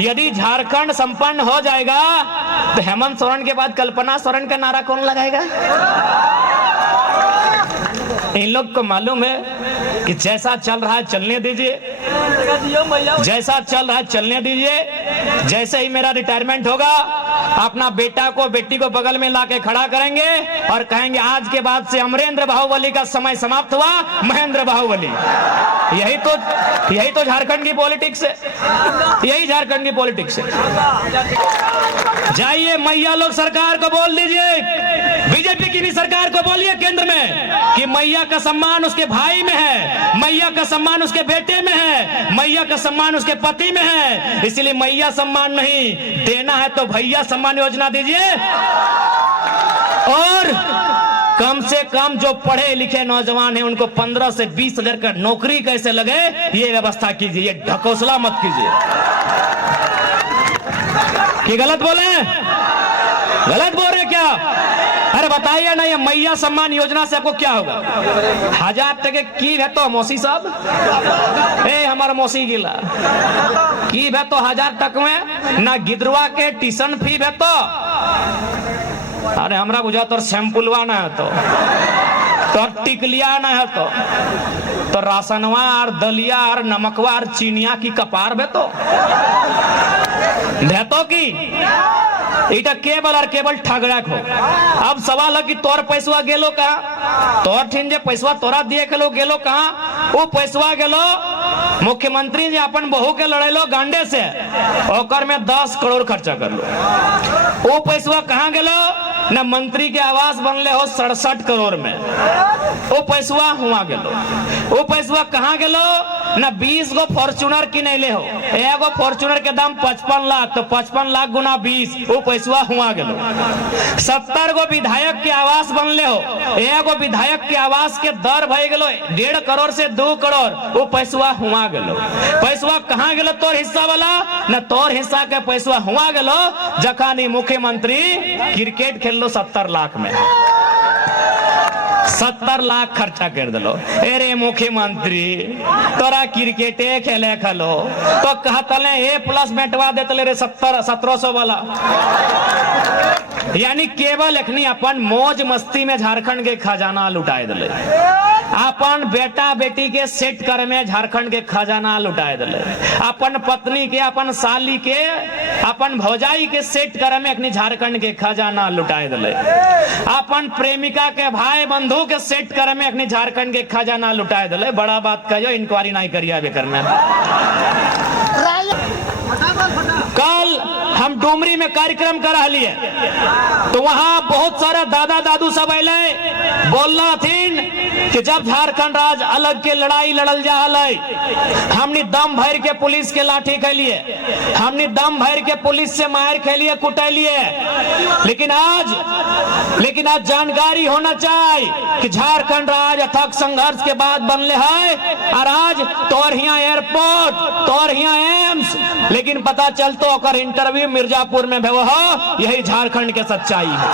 यदि झारखंड संपन्न हो जाएगा तो हेमंत सोरेन के बाद कल्पना सोरेन का नारा कौन लगाएगा? इन लोग को मालूम है कि जैसा चल रहा है चलने दीजिए, जैसा चल रहा है चलने दीजिए। जैसे ही मेरा रिटायरमेंट होगा अपना बेटा को बेटी को बगल में लाके खड़ा करेंगे और कहेंगे आज के बाद से अमरेंद्र बाहुबली का समय समाप्त हुआ, महेंद्र बाहुबली। यही तो झारखंड की पॉलिटिक्स है, यही झारखंड की पॉलिटिक्स है। जाइए मैया लोग सरकार को बोल दीजिए, बीजेपी की भी सरकार को बोलिए केंद्र में कि मैया का सम्मान उसके भाई में है, मैया का सम्मान उसके बेटे में है, मैया का सम्मान उसके पति में है। इसलिए मैया सम्मान नहीं देना है तो भैया सम्मान योजना दीजिए। और कम से कम जो पढ़े लिखे नौजवान हैं उनको 15 से 20 हजार का नौकरी कैसे लगे ये व्यवस्था कीजिए, ये ढकोसला मत कीजिए। कि गलत बोले? गलत बोल रहे क्या? अरे बताइए ना, ये मैया सम्मान योजना से आपको क्या होगा? 1000 टके की है तो मौसी साहब हमारा मौसी गिला की है तो 1000 तक में ना गिदरवा के ट्यूशन फी है तो अरे हमरा बुझा तो सैंपलवा ना है तो टिकलिया ना है तो राशनवा और दलिया और नमकवा और चीनिया की कपार बे तो भेतो की इटा केवल और केवल ठगड़क हो। अब सवाल है कि तोर पैसवा गेलो कहाँ? तोर ठिन जे पैसवा तोरा दिए के लो गेलो कहाँ? वो पैसवा गेलो मुख्यमंत्री जी अपन बहू के लड़ेलो गांडे से, ओकर में 10 करोड़ खर्चा कर लो। वो पैसवा कहाँ गेलो? न मंत्री के आवास बनले हो 67 करोड़ में, वो पैसवा हुआ गेलो। वो पैसवा कहाँ गेलो? न 20 गो फॉर्च्यूनर किनेले हो, एगो फॉर्च्यूनर के दाम 55 लाख, तो 55 लाख गुना 20 वो पैसवा हुआ गेलो। 70 गो विधायक के आवास बनले हो, एगो विधायक के आवास के दर भय गेलो 1.5 करोड़ से 2 करोड़, वो पैसवा हुआ गेलो। पैसवा कहाँ गेलो? तोर हिस्सा वाला न तोर हिस्सा के पैसवा हुआ गेलो जखानी मुख्यमंत्री क्रिकेट खेल लो 70 लाख में, 70 लाख खर्चा कर दिलो। अरे मुख्यमंत्री तोरा क्रिकेटे खेले खलो तो कहतले A+ बैठवा देतले रे 1700 वाला। यानी केवल एखनी अपन मौज मस्ती में झारखंड के खजाना लुटाए दिले, अपन बेटा बेटी के सेट करे में झारखंड के खजाना लुटाए दिले, अपन पत्नी के, अपन साली के, अपन भौजाई के सेट करे में एखनी झारखंड के खजाना लुटाए दिले, अपन प्रेमिका के भाई बंधु के सेट करे में एखनी झारखंड के खजाना लुटाए दिले। बड़ा बात कहियो, इंक्वायरी नहीं करिया बेकर में। कल हम डुमरी में कार्यक्रम करा लिए तो वहां बहुत सारा दादा दादू सब अले बोलना थीन कि जब झारखंड राज्य अलग के लड़ाई लड़ल जा हमने दम भर के पुलिस के लाठी खेलिए, हमने दम भर के पुलिस से मार खेलिए, कुटलिए, लेकिन आज जानकारी होना चाहिए कि झारखंड राज्य अथक संघर्ष के बाद बनले है और आज तोर हिया एयरपोर्ट, तोर हिया एम्स, लेकिन पता चलतो ओकर इंटरव्यू मिर्जापुर में भेवो हो। यही झारखंड के सच्चाई है,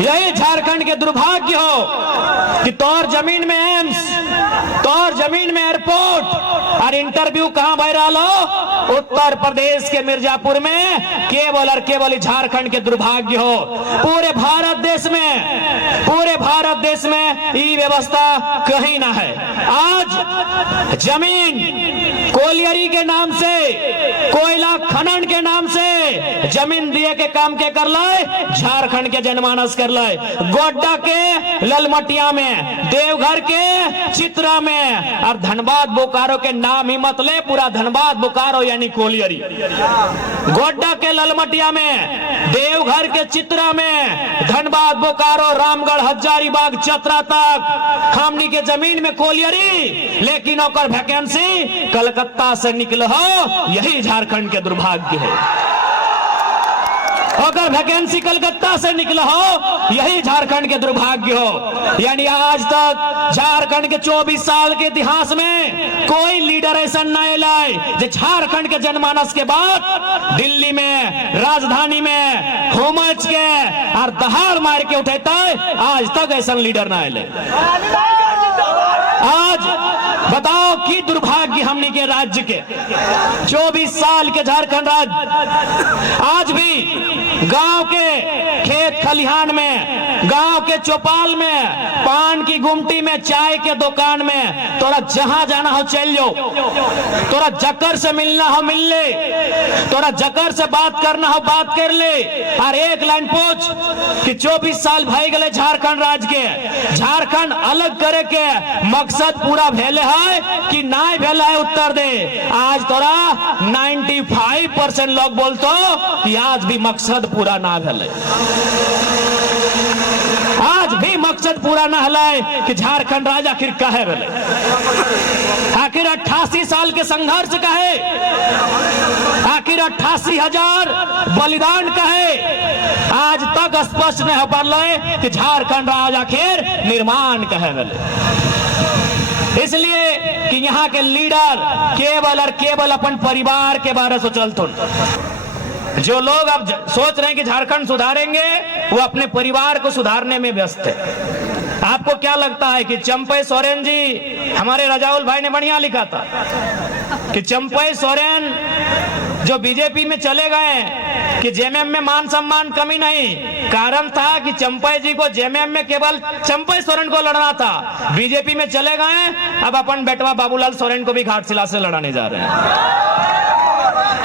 यही झारखंड के दुर्भाग्य हो कि तोर जमीन में एम्स, तोर जमीन में एयरपोर्ट और इंटरव्यू कहां भय रहा हो? उत्तर प्रदेश के मिर्जापुर में। केवल और केवल झारखंड के दुर्भाग्य हो। पूरे भारत देश में ये व्यवस्था कहीं ना है। आज जमीन कोलियरी के नाम से, कोयला खनन के नाम से जमीन दिए के काम के कर लाए झारखंड के जनमानस कर लाए। गोड्डा के ललमटिया में, देवघर के चित्रा में और धनबाद बोकारो के नाम ही मत ले, पूरा धनबाद बोकारो यानी कोलियरी। गोड्डा के ललमटिया में, देवघर के चित्रा में, धनबाद बोकारो रामगढ़ हजारीबाग चतरा तक हमनी के जमीन में कोलियरी, लेकिन ओकर वैकेंसी कलकत्ता से निकल हो। यही झारखंड के दुर्भाग्य है। अगर वैकेंसी कलकत्ता से निकला हो, यही झारखंड के दुर्भाग्य हो। यानी आज तक झारखंड के 24 साल के इतिहास में कोई लीडर ऐसा नहीं लाए जो झारखंड के जनमानस के बाद दिल्ली में, राजधानी में हुमच के और दहाड़ मार के उठेता है। आज तक ऐसा लीडर ना आए। बताओ कि दुर्भाग्य हमने के राज्य के 24 साल के झारखंड राज्य आज भी गांव के खेत खलिहान में, गांव के चौपाल में, पान की गुमटी में, चाय के दुकान में, तोरा जहां जाना हो चल जाओ, तोरा जकर से मिलना हो मिल ले, तोरा जकर से बात करना हो बात कर ले। और एक लाइन पूछ कि 24 साल भाई गए झारखंड राज्य के, झारखंड अलग करे के मकसद पूरा भेले है कि नहीं भेले है, उत्तर दे। आज तोरा 95% लोग बोलतो कि आज भी मकसद पूरा ना भेले, आज भी मकसद पूरा ना हलाए कि झारखंड राज्य आखिर काहे भेले, आखिर 88 साल के संघर्ष काहे, आखिर 88,000 बलिदान काहे आज तक स्पष्ट नहीं हो पाले कि झारखंड राज्य आखिर निर्माण काहे भेले। इसलिए कि यहाँ के लीडर केवल और केवल अपन परिवार के बारे में सोचल। जो लोग अब सोच रहे हैं कि झारखंड सुधारेंगे, वो अपने परिवार को सुधारने में व्यस्त है। आपको क्या लगता है कि चंपई सोरेन जी, हमारे रजाउल भाई ने बढ़िया लिखा था कि चंपई सोरेन जो बीजेपी में चले गए कि जेएमएम में मान सम्मान कमी नहीं, कारण था कि चंपई जी को जेएमएम में केवल चंपई सोरेन को लड़ना था, बीजेपी में चले गए, अब अपन बेटवा बाबूलाल सोरेन को भी घाटशिला से लड़ाने जा रहे हैं।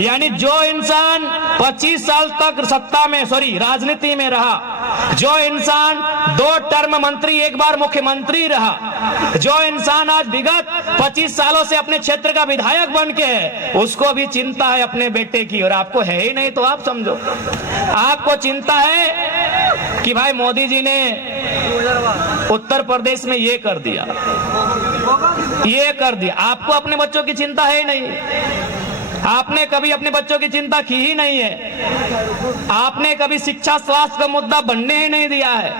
यानी जो इंसान 25 साल तक सत्ता में राजनीति में रहा, जो इंसान 2 टर्म मंत्री 1 बार मुख्यमंत्री रहा, जो इंसान आज विगत 25 सालों से अपने क्षेत्र का विधायक बन के है, उसको भी चिंता है अपने बेटे की। और आपको है ही नहीं तो आप समझो, आपको चिंता है कि भाई मोदी जी ने उत्तर प्रदेश में ये कर दिया, ये कर दिया। आपको अपने बच्चों की चिंता है ही नहीं, आपने कभी अपने बच्चों की चिंता की ही नहीं है, आपने कभी शिक्षा स्वास्थ्य का मुद्दा बनने ही नहीं दिया है,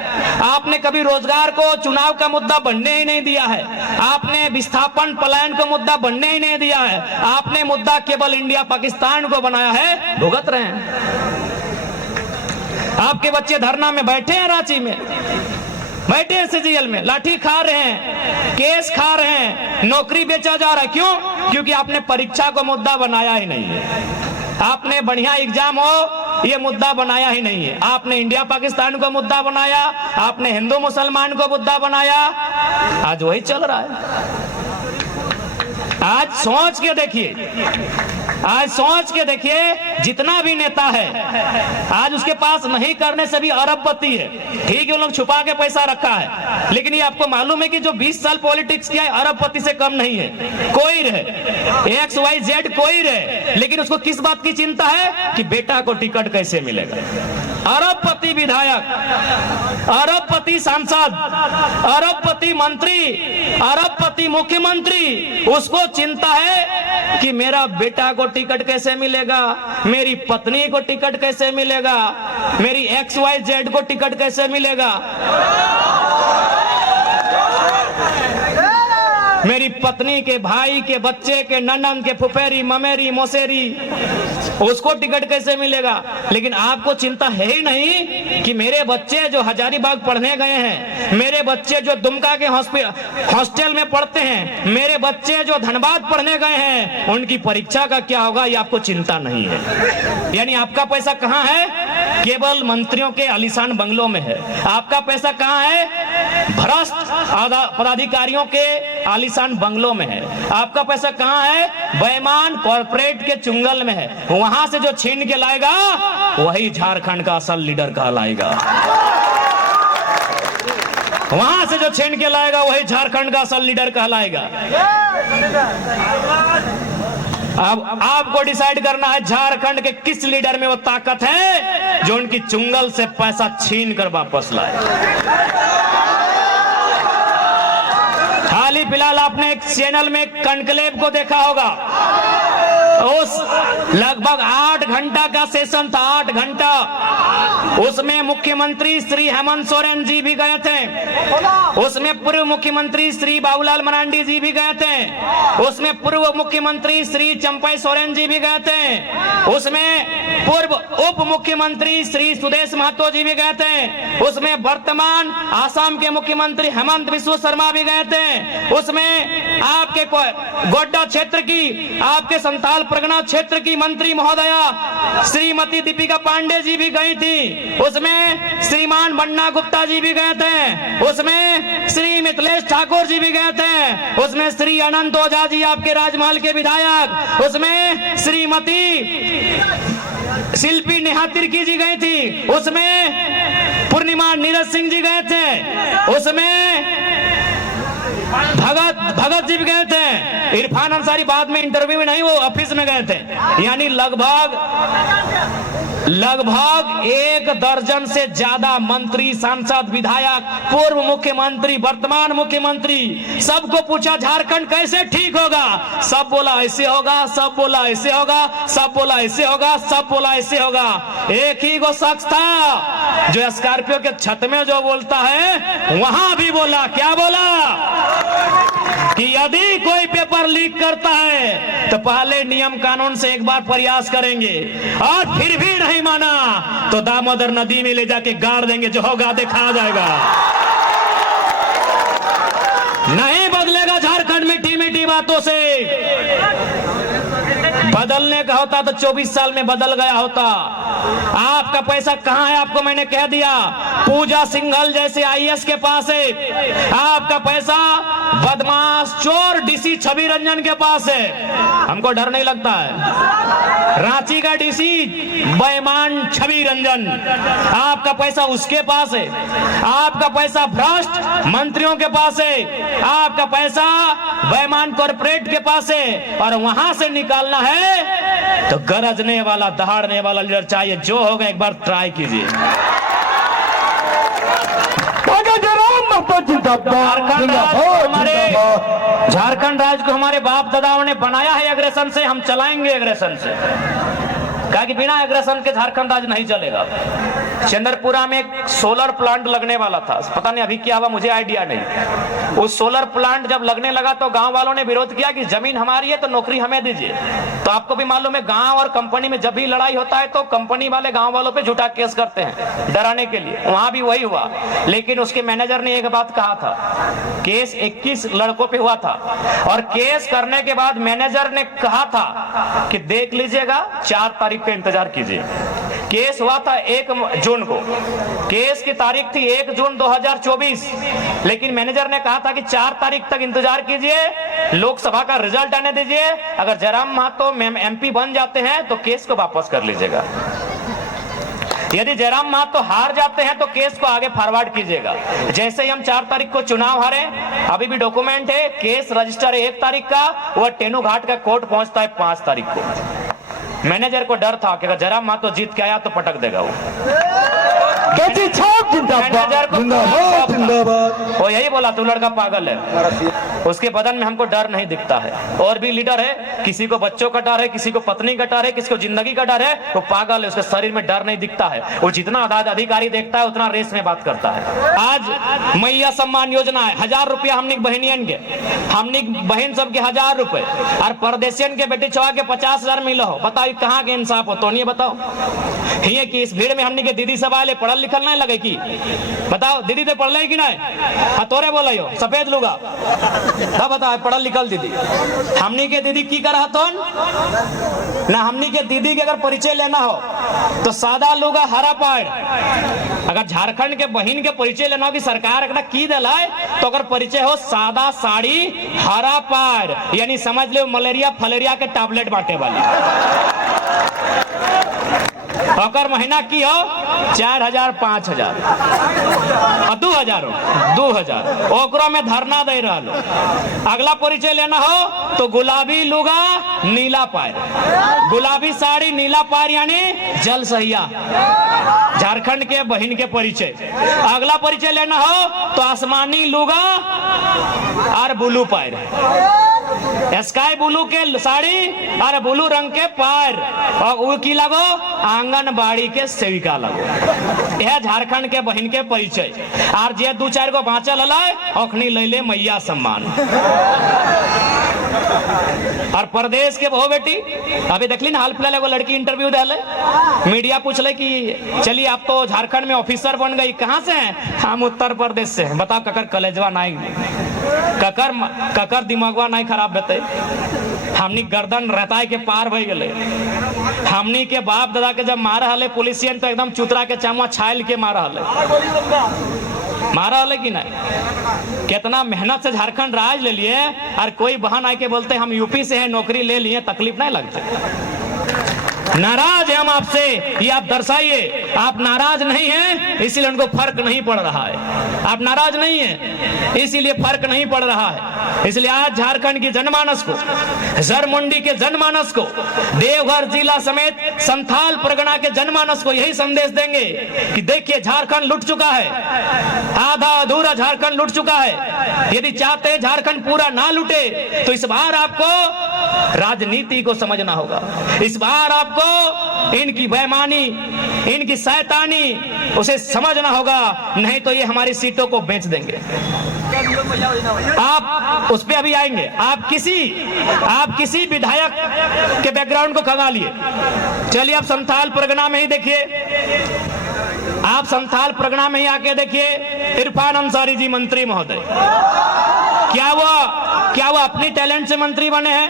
आपने कभी रोजगार को चुनाव का मुद्दा बनने ही नहीं दिया है, आपने विस्थापन पलायन का मुद्दा बनने ही नहीं दिया है, आपने मुद्दा केवल इंडिया पाकिस्तान को बनाया है, भुगत रहे हैं। आपके बच्चे धरना में बैठे हैं, रांची में बैठे हैं, सीजीएल में लाठी खा रहे हैं, केस खा रहे हैं, नौकरी बेचा जा रहा है। क्यों? क्योंकि आपने परीक्षा को मुद्दा बनाया ही नहीं है, आपने बढ़िया एग्जाम हो ये मुद्दा बनाया ही नहीं है। आपने इंडिया पाकिस्तान को मुद्दा बनाया, आपने हिंदू मुसलमान को मुद्दा बनाया, आज वही चल रहा है। आज सोच के देखिए, आज सोच के देखिए, जितना भी नेता है आज उसके पास नहीं करने से भी अरबपति है। ठीक है, उन लोग छुपा के पैसा रखा है, लेकिन ये आपको मालूम है कि जो 20 साल पॉलिटिक्स किया है अरबपति से कम नहीं है। कोई रहे XYZ कोई रहे, लेकिन उसको किस बात की चिंता है कि बेटा को टिकट कैसे मिलेगा। अरबपति विधायक, अरबपति सांसद, अरबपति मंत्री, अरबपति मुख्यमंत्री, उसको चिंता है कि मेरा बेटा को टिकट कैसे मिलेगा, मेरी पत्नी को टिकट कैसे मिलेगा, मेरी XYZ को टिकट कैसे मिलेगा, मेरी पत्नी के भाई के बच्चे के ननन के फुफेरी ममेरी मौसेरी, उसको टिकट कैसे मिलेगा। लेकिन आपको चिंता है ही नहीं कि मेरे बच्चे जो हजारीबाग पढ़ने गए हैं, मेरे बच्चे जो दुमका के हॉस्टल में पढ़ते हैं, मेरे बच्चे जो धनबाद पढ़ने गए हैं, उनकी परीक्षा का क्या होगा, ये आपको चिंता नहीं है। यानी आपका पैसा कहाँ है? केवल मंत्रियों के आलीशान बंगलों में है। आपका पैसा कहाँ है? भ्रष्ट पदाधिकारियों के आलीशान बंगलों में है। आपका पैसा कहाँ है? बेईमान कॉर्पोरेट के चुंगल में है। वहां से जो छीन के लाएगा वही झारखंड का असल लीडर कहलाएगा। वहां से जो छीन के लाएगा वही झारखंड का असल लीडर कहलाएगा। अब आपको डिसाइड करना है झारखंड के किस लीडर में वो ताकत है जो उनकी चुंगल से पैसा छीन कर वापस लाए। हाल ही फिलहाल आपने एक चैनल में कनक्लेव को देखा होगा, उस लगभग 8 घंटा का सेशन था, 8 घंटा। उसमें मुख्यमंत्री श्री हेमंत सोरेन जी भी गए थे, उसमें पूर्व मुख्यमंत्री श्री बाबूलाल मरांडी जी भी गए थे, उसमें पूर्व मुख्यमंत्री श्री चंपई सोरेन जी भी गए थे, उसमें पूर्व उप मुख्यमंत्री श्री सुदेश महतो जी भी गए थे, उसमें वर्तमान आसाम के मुख्यमंत्री हेमंत बिस्व शर्मा भी गए थे, उसमें आपके गोड्डा क्षेत्र की, आपके संथाल परगना क्षेत्र की मंत्री महोदया श्रीमती दीपिका पांडे जी भी गई थी, उसमें श्रीमान बन्ना गुप्ता जी भी गए थे, उसमें श्री मिथिलेश ठाकुर जी भी गए थे, उसमें श्री अनंत ओझा जी आपके राजमहल के विधायक, उसमें श्रीमती शिल्पी नेहा तिर्की जी गई थी, उसमें पूर्णिमा नीरज सिंह जी गए थे, उसमें भगत जी भी गए थे, इरफान अंसारी बाद में इंटरव्यू में नहीं, वो ऑफिस में गए थे। यानी लगभग 1 दर्जन से ज्यादा मंत्री, सांसद, विधायक, पूर्व मुख्यमंत्री, वर्तमान मुख्यमंत्री, सबको पूछा झारखंड कैसे ठीक होगा, सब बोला ऐसे होगा, सब बोला ऐसे होगा, सब बोला ऐसे होगा, सब बोला ऐसे होगा। एक ही वो शख्स था जो स्कॉर्पियो के छत में जो बोलता है वहां भी बोला, क्या बोला कि यदि कोई पेपर लीक करता है तो पहले नियम कानून से एक बार प्रयास करेंगे, और फिर भी नहीं माना तो दामोदर नदी में ले जाके गाड़ देंगे, जो होगा देखा जाएगा। नहीं बदलेगा झारखंड मीठी मीठी बातों से। बदलने का होता तो 24 साल में बदल गया होता। आपका पैसा कहां है, आपको मैंने कह दिया। पूजा सिंघल जैसे आईएएस के पास है, आपका पैसा बदमाश चोर डीसी छवि रंजन के पास है। हमको डर नहीं लगता है। रांची का डीसी बेईमान छवि रंजन, आपका पैसा उसके पास है। आपका पैसा भ्रष्ट मंत्रियों के पास है, आपका पैसा बेईमान कॉर्पोरेट के पास है, और वहां से निकालना है तो गरजने वाला, दहाड़ने वाला लीडर चाहिए। जो होगा एक बार ट्राई कीजिए। झारखंड राज्य को हमारे बाप दादाओं ने बनाया है एग्रेशन से, हम चलाएंगे एग्रेशन से। कहा कि बिना एग्रेशन के झारखंड राज्य नहीं चलेगा। चंद्रपुरा में एक सोलर प्लांट लगने वाला था, पता नहीं अभी क्या हुआ, मुझे आइडिया नहीं। उस सोलर प्लांट जब लगने लगा तो गांव वालों ने विरोध किया कि जमीन हमारी है तो नौकरी हमें दीजिए। तो आपको भी मालूम है, गांव और कंपनी में जब भी लड़ाई होता है तो कंपनी वाले गांव वालों पे झूठा केस करते हैं डराने के लिए। वहां भी वही हुआ, लेकिन उसके मैनेजर ने एक बात कहा था, केस 21 लड़कों पे हुआ था, और केस करने के बाद मैनेजर ने कहा था कि देख लीजिएगा 4 तारीख पे इंतजार कीजिए। केस हुआ था 1 जून को, केस की तारीख थी 1 जून 2024, लेकिन मैनेजर ने कहा था कि 4 तारीख तक इंतजार कीजिए, लोकसभा का रिजल्ट आने दीजिए, अगर जयराम महतो एमपी बन जाते हैं तो केस को वापस कर लीजिएगा, यदि जयराम महतो हार जाते हैं तो केस को आगे फॉरवर्ड कीजिएगा। जैसे ही हम 4 तारीख को चुनाव हारे, अभी भी डॉक्यूमेंट है, केस रजिस्टर है 1 तारीख का, वह टेनू घाट का कोर्ट पहुंचता है 5 तारीख को। मैनेजर को डर था कि अगर जयराम महतो जीत के आया तो पटक देगा वो। वो यही बोला, तू लड़का पागल है। उसके बदन में हमको डर नहीं दिखता है। और भी लीडर है, किसी को बच्चों का डर है, किसी को पत्नी का डर है, किसी को जिंदगी का डर है, वो पागल है, उसके शरीर में डर नहीं दिखता है। वो जितना अधिकारी देखता है उतना रेस में बात करता है। आज मैया सम्मान योजना है, 1000 रुपया हमने बहनियन के, हमने बहन सबके 1000 रुपए, और परदेशियन के बेटी छुआ के 50,000 मिलो हो। बताओ कहाँ के इंसाफ हो? तो नहीं बताओ। ये कि इस भीड़ में हमने के दीदी सब आए, पढ़ल लिखल नहीं लगे की? बताओ दीदी तो पढ़ ले कि नहीं? हाँ तोरे बोला हो सफेद लुगा, हाँ बताओ पढ़ल लिखल दीदी। हमनी के दीदी की कर ना, हमनी के दीदी के अगर परिचय लेना हो तो सादा लुगा हरा पैड। अगर झारखंड के बहन के परिचय लेना हो कि सरकार एक की दिलाए, तो अगर परिचय हो सादा साड़ी हरा पैड, यानी समझ लो मलेरिया फलेरिया के टैबलेट बांटे वाली। अगर महीना की हो 4000 5000 2000 ओकरो में धरना दे रहा लो। अगला परिचय लेना हो तो गुलाबी लुगा नीला पैर, गुलाबी साड़ी नीला पैर, यानी जल सहिया झारखंड के बहन के परिचय। अगला परिचय लेना हो तो आसमानी लुगा और ब्लू पैर, स्काई ब्लू के साड़ी और ब्लू रंग के पैर, और वो की लगो आंगनबाड़ी के सेविका लगो। यह झारखंड के बहन के परिचय। और जे 2-4 गो बाँचल अखनी ले ले मैया सम्मान। और प्रदेश के बहु बेटी अभी देखली ना, हाल फिलहाल एगो लड़की इंटरव्यू दे, मीडिया पूछले कि चलिए आप तो झारखंड में ऑफिसर बन गई, कहाँ से हैं? हम उत्तर प्रदेश से हैं। बताओ ककर कलेजवा नहीं ककर दिमागवा नहीं खराब बते। हमनी गर्दन रहता है के पार भई गले। हमनी के बाप दादा के जब मारा हले पुलिसियन तो एकदम चुतरा के चामुआ छायल के मारा हले कि नहीं। कितना मेहनत से झारखंड राज ले लिए और कोई बहन आके बोलते हम यूपी से हैं, नौकरी ले लिए, तकलीफ नहीं लगती। नाराज है हम आपसे, ये आप दर्शाइए। आप नाराज नहीं हैं इसीलिए उनको फर्क नहीं पड़ रहा है। आप नाराज नहीं हैं इसीलिए फर्क नहीं पड़ रहा है। इसलिए आज झारखंड की जनमानस को, जरमुंडी के जनमानस को, देवघर जिला समेत संथाल परगना के जनमानस को यही संदेश देंगे कि देखिए झारखंड लुट चुका है, आधा अधूरा झारखंड लुट चुका है। यदि चाहते हैं झारखंड पूरा ना लुटे तो इस बार आपको राजनीति को समझना होगा। इस बार आपको इनकी बेईमानी, इनकी शैतानी उसे समझना होगा, नहीं तो ये हमारी सीटों को बेच देंगे। आप उस पे अभी आएंगे। आप किसी विधायक के बैकग्राउंड को खंगा लिए। चलिए आप संथाल परगना में ही देखिए, आप संथाल परगना में ही आके देखिए इरफान अंसारी जी मंत्री महोदय, क्या वो अपनी टैलेंट से मंत्री बने हैं?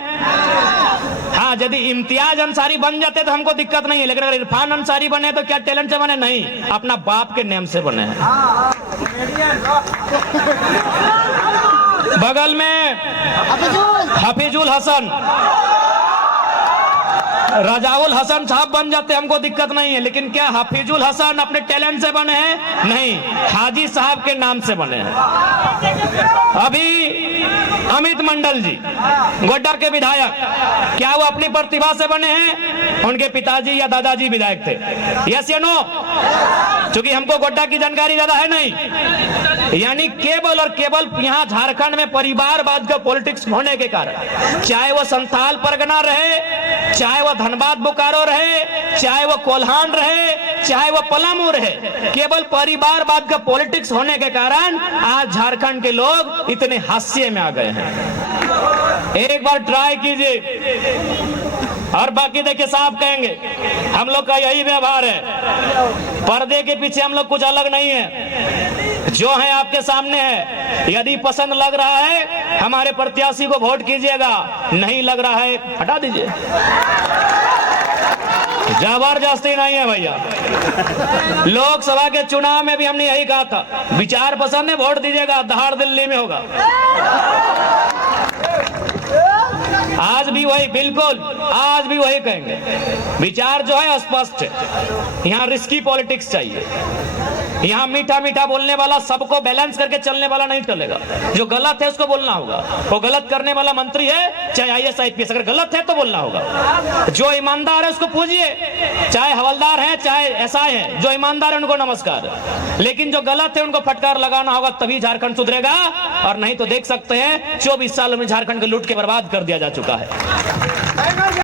हाँ, यदि इम्तियाज अंसारी बन जाते तो हमको दिक्कत नहीं है, लेकिन अगर इरफान अंसारी बने तो क्या टैलेंट से बने? नहीं, अपना बाप के नेम से बने हैं। बगल में हफीजुल हसन, रजाउल हसन साहब बन जाते हमको दिक्कत नहीं है, लेकिन क्या हफीजुल हसन अपने टैलेंट से बने हैं? नहीं, हाजी साहब के नाम से बने हैं। अभी अमित मंडल जी गोड्डा के विधायक, क्या वो अपनी प्रतिभा से बने हैं? उनके पिताजी या दादाजी विधायक थे। यस या नो? क्योंकि हमको गोड्डा की जानकारी ज्यादा है नहीं। यानी केवल और केवल यहाँ झारखंड में परिवारवाद का पॉलिटिक्स होने के कारण, चाहे वो संथाल परगना रहे, चाहे वो धनबाद बोकारो रहे, चाहे वो कोल्हान रहे, चाहे वो पलामू रहे, केवल परिवारवाद का पॉलिटिक्स होने के कारण आज झारखंड के लोग इतने हास्य में आ गए हैं। एक बार ट्राई कीजिए और बाकी देखिए साहब कहेंगे हम लोग का यही व्यवहार है। पर्दे के पीछे हम लोग कुछ अलग नहीं है, जो है आपके सामने है। यदि पसंद लग रहा है हमारे प्रत्याशी को वोट कीजिएगा, नहीं लग रहा है हटा दीजिए। जबरदस्ती नहीं है भैया। लोकसभा के चुनाव में भी हमने यही कहा था, विचार पसंद है वोट दीजिएगा, दहाड़ दिल्ली में होगा। आज भी वही, बिल्कुल आज भी वही कहेंगे। विचार जो है स्पष्ट है, यहाँ रिस्की पॉलिटिक्स चाहिए। यहाँ मीठा मीठा बोलने वाला, सबको बैलेंस करके चलने वाला नहीं चलेगा। जो गलत है उसको बोलना होगा। वो गलत करने वाला मंत्री है चाहे IAS IPS, अगर गलत है तो बोलना होगा। जो ईमानदार है उसको पूजिए, चाहे हवलदार है चाहे SI है, जो ईमानदार है उनको नमस्कार। लेकिन जो गलत है उनको फटकार लगाना होगा, तभी झारखंड सुधरेगा। और नहीं तो देख सकते हैं 24 सालों में झारखंड को लूट के बर्बाद कर दिया जा चुका है।